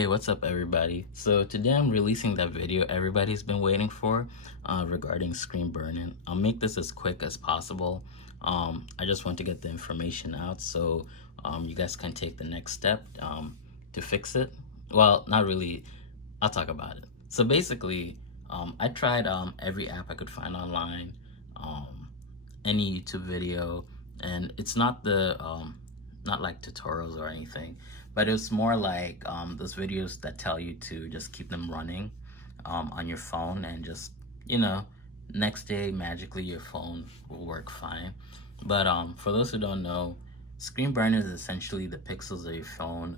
Hey, what's up, everybody? So today I'm releasing that video everybody's been waiting for regarding screen burning. I'll make this as quick as possible. I just want to get the information out so you guys can take the next step to fix it. Well, not really. I'll talk about it. So basically, I tried every app I could find online, any YouTube video, and it's not not like tutorials or anything, but it's more like those videos that tell you to just keep them running on your phone, and just, you know, next day magically your phone will work fine. But for those who don't know, screen burn is essentially the pixels of your phone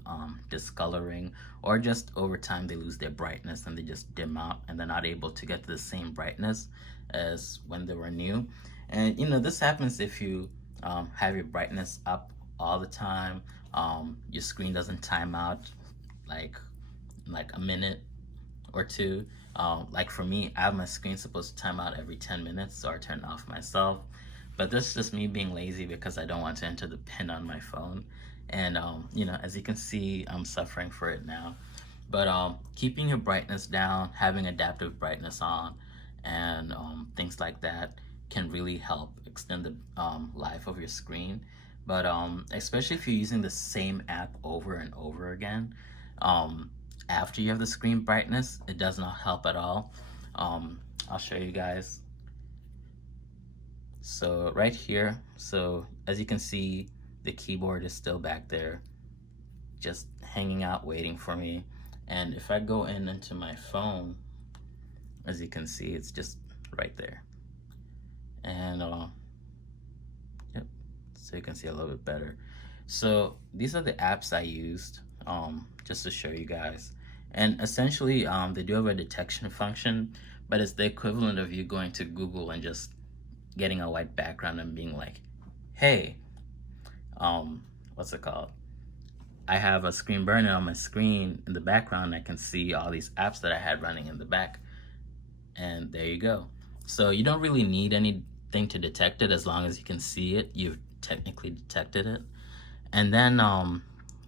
discoloring, or just over time they lose their brightness and they just dim out and they're not able to get to the same brightness as when they were new. And you know, this happens if you have your brightness up all the time. Your screen doesn't time out like a minute or two. Like for me, I have my screen supposed to time out every 10 minutes, so I turn it off myself. But this is just me being lazy because I don't want to enter the pin on my phone. And you know, as you can see, I'm suffering for it now. But keeping your brightness down, having adaptive brightness on, and things like that can really help extend the life of your screen. But especially if you're using the same app over and over again, after you have the screen brightness, it does not help at all. I'll show you guys. So right here, so as you can see, the keyboard is still back there, just hanging out, waiting for me. And if I go into my phone, as you can see, it's just right there. And yep, so you can see a little bit better. So these are the apps I used just to show you guys. And essentially, they do have a detection function, but it's the equivalent of you going to Google and just getting a white background and being like, hey, what's it called? I have a screen burning on my screen in the background. I can see all these apps that I had running in the back. And there you go. So you don't really need anything to detect it. As long as you can see it, you've technically detected it. And then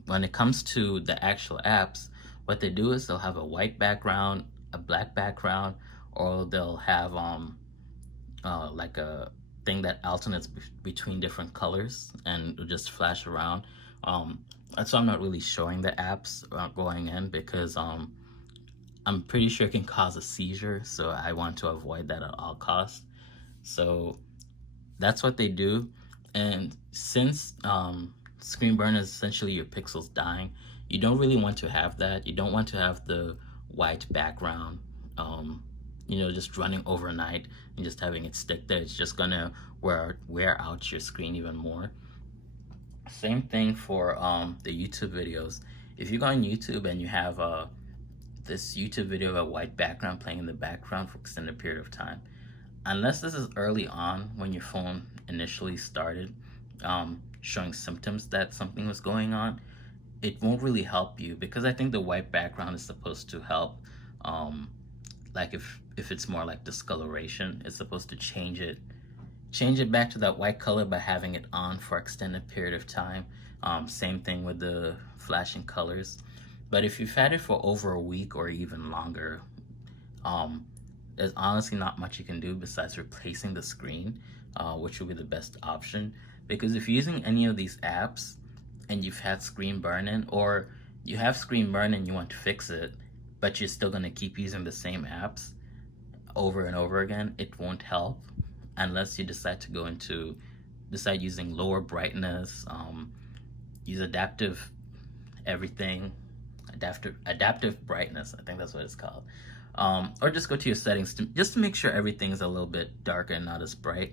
when it comes to the actual apps, what they do is they'll have a white background, a black background, or they'll have like a thing that alternates between different colors and it'll just flash around. That's why I'm not really showing the apps going in, because I'm pretty sure it can cause a seizure, so I want to avoid that at all costs. So that's what they do. And since screen burn is essentially your pixels dying, you don't really want to have that. You don't want to have the white background you know, just running overnight and just having it stick there. It's just gonna wear out your screen even more. Same thing for the YouTube videos. If you go on YouTube and you have this YouTube video of a white background playing in the background for extended period of time, unless this is early on when your phone initially started showing symptoms that something was going on, it won't really help you, because I think the white background is supposed to help. Like if it's more like discoloration, it's supposed to change it back to that white color by having it on for extended period of time. Same thing with the flashing colors. But if you've had it for over a week or even longer, there's honestly not much you can do besides replacing the screen, which will be the best option. Because if you're using any of these apps and you've had screen burn-in, or you have screen burn and you want to fix it, but you're still going to keep using the same apps over and over again, it won't help unless you decide using lower brightness, use adaptive brightness, I think that's what it's called, or just go to your settings just to make sure everything is a little bit darker and not as bright.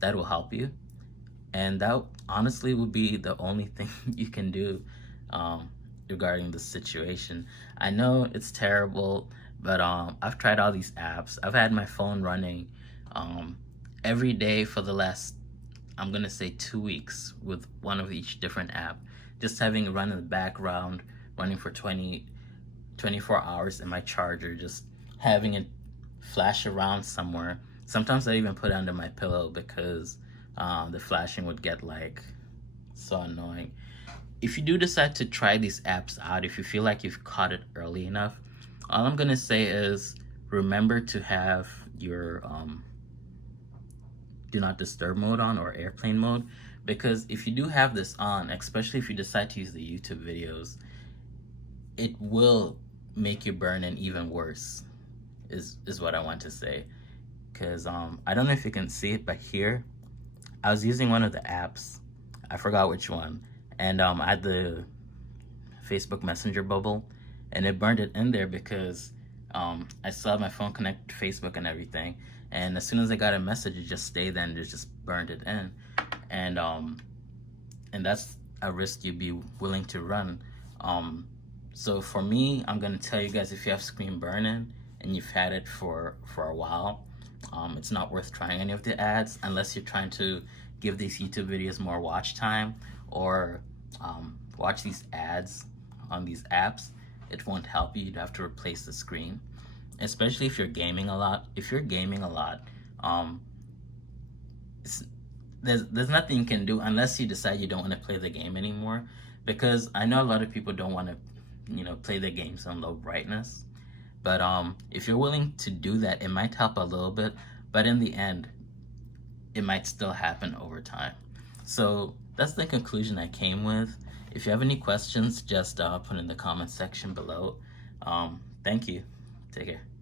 That will help you, and that honestly would be the only thing you can do regarding the situation. I know it's terrible, but I've tried all these apps. I've had my phone running every day for the last, I'm gonna say, 2 weeks, with one of each different app, just having it run in the background, running for 24 hours in my charger, just having it flash around somewhere. Sometimes I even put it under my pillow because the flashing would get like so annoying. if you do decide to try these apps out, if you feel like you've caught it early enough, all I'm gonna say is remember to have your do not disturb mode on, or airplane mode, because if you do have this on, especially if you decide to use the YouTube videos, it will make your burn-in even worse, is what I want to say. Because I don't know if you can see it, but here I was using one of the apps, I forgot which one, and I had the Facebook Messenger bubble, and it burned it in there because I still had my phone connected to Facebook and everything, and as soon as I got a message, it just stayed there and it just burned it in, and that's a risk you'd be willing to run. So for me, I'm gonna tell you guys, if you have ScreenBurn and you've had it for a while, it's not worth trying any of the ads unless you're trying to give these YouTube videos more watch time, or watch these ads on these apps. It won't help you. You'd have to replace the screen, especially if you're gaming a lot. If you're gaming a lot, there's nothing you can do unless you decide you don't want to play the game anymore, because I know a lot of people don't want to, play the games on low brightness. But if you're willing to do that, it might help a little bit, but in the end, it might still happen over time. So that's the conclusion I came with. If you have any questions, just put in the comment section below. Thank you. Take care.